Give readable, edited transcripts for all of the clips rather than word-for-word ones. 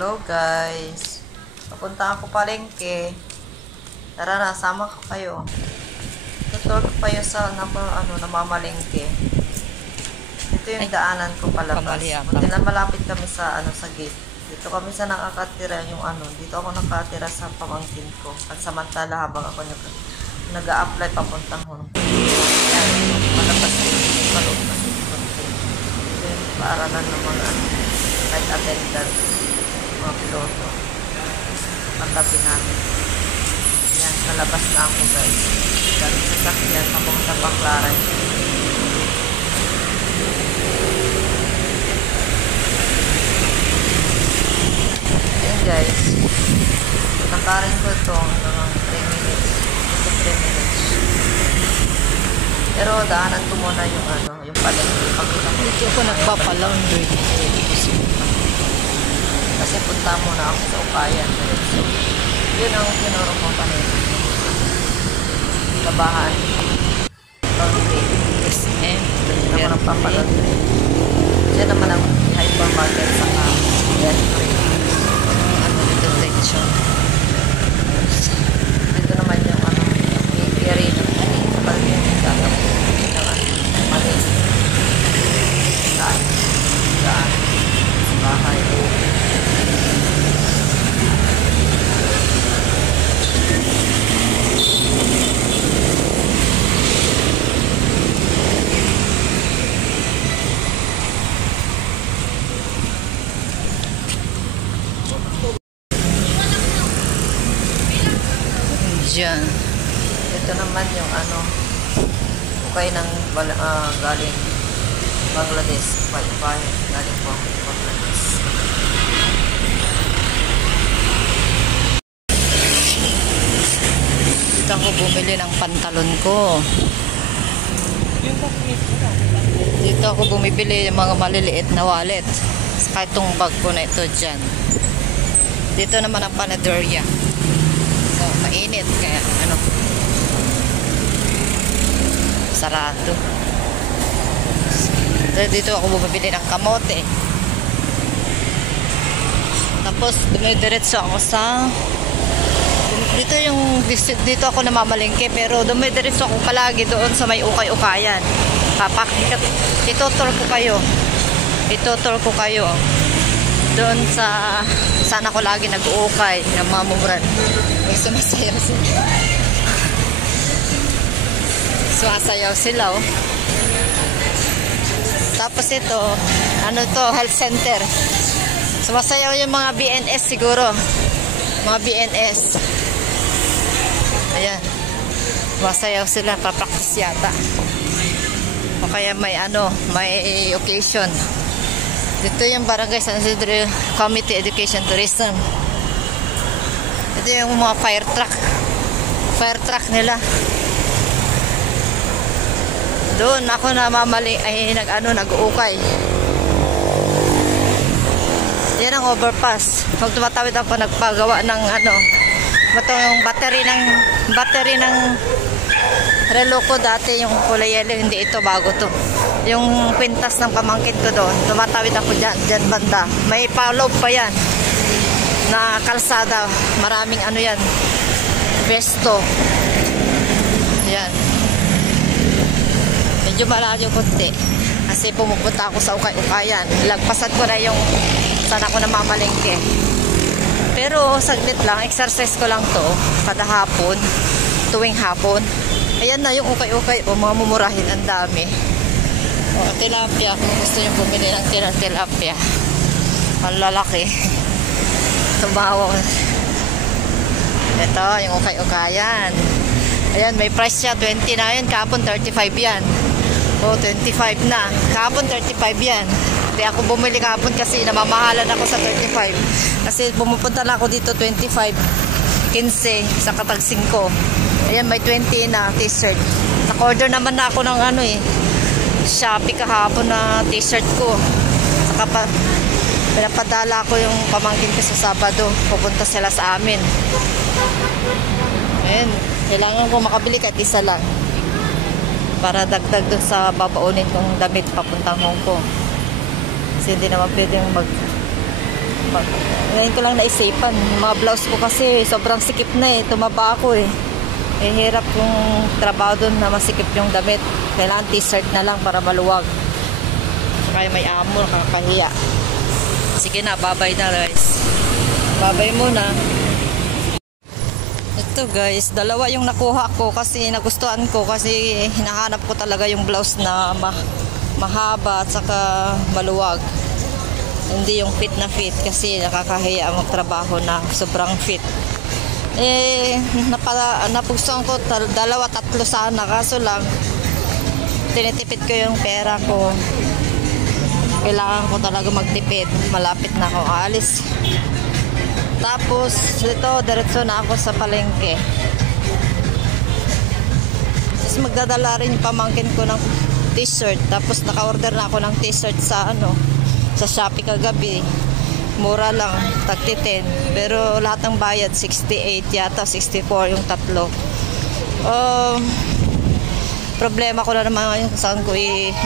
Hello guys, papunta ako palengke. Tara na, sama ko kayo. Tutur ko kayo sa namamalengke. Ito yung daanan ko palabas. Buti na malapit kami sa sa gate. Dito kami sa nakakatira dito ako nakatira sa pamangkin ko. At samantala habang ako nag-a-apply papuntang Hong Kong. Yan, palabas yung palabas. Ito yung paaralan ng mga flight attendant, mga piloto. Pagtabi namin. Yan, palabas na ako guys. Galing sa sakyan, papunta pang Clara. Ayan guys. Nakarin ko ito hanggang 3 minutes. 3 minutes. Pero daanan ko muna yung yung palengke. Dito ako nagpapalaundry. Kasi punta muna ako sa Ukayan. So, yun ang tinuro ko kanina. Labahan. Laundry. SM. Yun naman ang papalaundry. Diyan naman ang hypermarket sa Entry. Dito section. Dito naman yung area ng sa palengke yung gagawin. Mali. Saan? Sa bahay. Diyan. Ito naman yung ukay ng galing Bangladesh. Ukay galing po Bangladesh. Dito ako bumili ng pantalon ko. Dito ako bumibili ng mga maliliit na wallet. Saka itong bag ko na ito dyan. Dito naman ang panaderia. So, mainit. Kaya sarado. So, dito ako bumibili ng kamote. Tapos, dumidiretso ako sa dito ako namamalengke, pero dumidiretso ako palagi doon sa may ukay-ukayan. Itutur ko kayo doon sa saan ako lagi nag-uukay ng mga mumuran. May sumasayaw sila. Sumasayaw sila, oh. Tapos ito, health center. Sumasayaw yung mga BNS siguro. Mga BNS. Ayan. Sumasayaw sila, papractice yata. O kaya may occasion. Dito yung Barangay San Isidro Committee Education Tourism. Ito yung mga fire truck nila. Doon ako nag-uukay. Yan ang overpass. Pag tumatawid ako nagpagawa ng yung battery ng relo ko dati, yung kulay yellow, hindi ito, bago to. Yung kwintas ng pamangkin ko doon, tumatawid ako dyan banda. May follow pa yan na kalsada. Maraming yan, pesto. Yan. Medyo malayo konti kasi pumupunta ako sa ukay-ukayan. Lagpasan ko na yung saan ako namamalengke. Pero saglit lang, exercise ko lang to kada hapon, tuwing hapon. Ayan na yung ukay-ukay, mga mumurahin, ang dami. Tilapia, kung gusto nyo bumili ng tilapia, ang lalaki. Tumawa. Ito yung ukay-ukayan. Ayan, may price siya, 20 na yan, kahapon 35 yan. 25 na, kahapon 35 yan. Hindi ako bumili kahapon kasi namamahalan ako sa 35. Kasi pumupunta na ako dito 25, 15 sa katagsing ko. Ayan, may 20 na t-shirt. Naka-order naman na ako ng Shopee kahapon na t-shirt ko. Saka pinapadala ko yung pamangkin ko sa Sabado. Pupunta sila sa amin. Ayan, kailangan ko makabili kahit isa lang. Para dagdag dun sa babaunin kong damit papuntang Hong Kong. Kasi hindi naman pwedeng Ngayon ko lang naisipan. Yung mga blouse ko kasi sobrang sikip na eh. Tumaba ako eh. Hirap yung trabaho doon na masikip yung damit. Kailangan t-shirt na lang para maluwag. Kaya may amo, nakakahiya. Sige na, babay na guys. Babay muna. Ito guys, dalawa yung nakuha ko kasi nagustuhan ko kasi hinahanap ko talaga yung blouse na mahaba at saka maluwag. Hindi yung fit na fit kasi nakakahiya magtrabaho na sobrang fit. Napugustuhan ko dalawa, tatlo sana, kaso lang tinitipid ko yung pera ko. Kailangan ko talaga magtipid. Malapit na ako aalis. Tapos dito diretso na ako sa palengke. Tapos magdadala rin yung pamangkin ko ng t-shirt. Tapos naka-order na ako ng t-shirt sa sa Shopee kagabi. Mura lang, tagti 10. Pero lahat ng bayad 68 yata, 64 yung tatlo. Problema ko na naman yung saan ko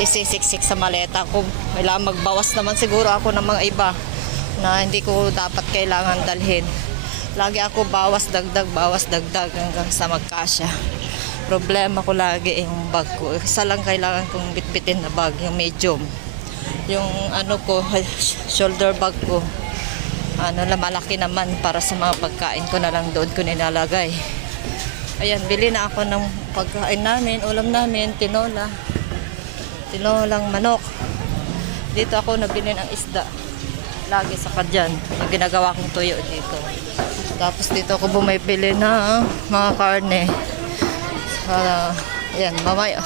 isisiksik sa maleta ko. Kailangan magbawas naman siguro ako ng mga iba na hindi ko dapat kailangan dalhin. Lagi ako bawas dagdag hanggang sa magkasya. Problema ko lagi yung bag ko. Isa lang kailangan kong bitbitin na bag, yung medium. Yung shoulder bag ko. Malaki naman para sa mga pagkain ko na lang doon ko nilalagay. Ayan, bili na ako ng pagkain namin, ulam namin, tinolang manok. Dito ako nabili ng isda. Lagi sa kadyan. Yung ginagawa kong tuyo dito. Tapos dito ako bumibili na mga karne. Ayan, mamaya.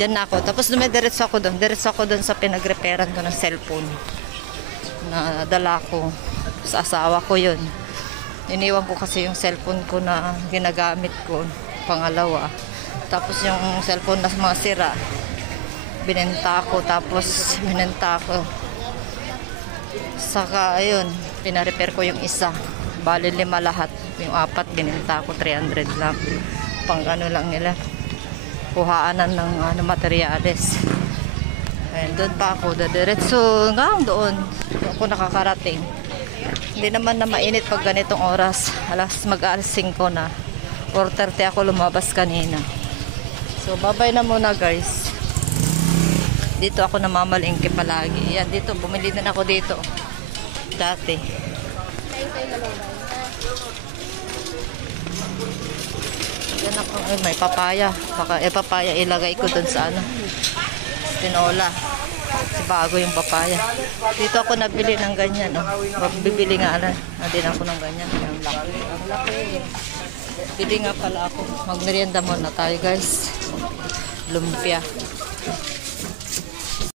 Diyan na ako. Tapos dumidiretso ako doon. Diretso ako doon sa pinagreparan ko ng cellphone. Na dala ko. Sa asawa ko yun. Iniwan ko kasi yung cellphone ko na ginagamit ko. Pangalawa. Tapos yung cellphone na mga sira. Binenta ko. Tapos binenta ko. Saka ayun. Pinarepair ko yung isa. Bali 5 lahat. Yung 4 binenta ko 300 lang. Pang lang nila. Kuhaanan ng materyales. Ayun, doon pa ako. Diretso hanggang doon. Ako nakakarating. Hindi naman na mainit pag ganitong oras. Mag-alas 5 na. 4:30 ako lumabas kanina. So, babay na muna guys. Dito ako namamalingki palagi. Yan, dito. Bumili din ako dito. Dati. Yan ako. Ay, may papaya. Baka papaya ilagay ko dun sa tinola. Kasi bago yung papaya. Dito ako nabili ng ganyan. Bibili nga din ako ng ganyan. Ang laki. Ang laki. Bili nga pala ako. Magmerienda muna tayo guys. Lumpia.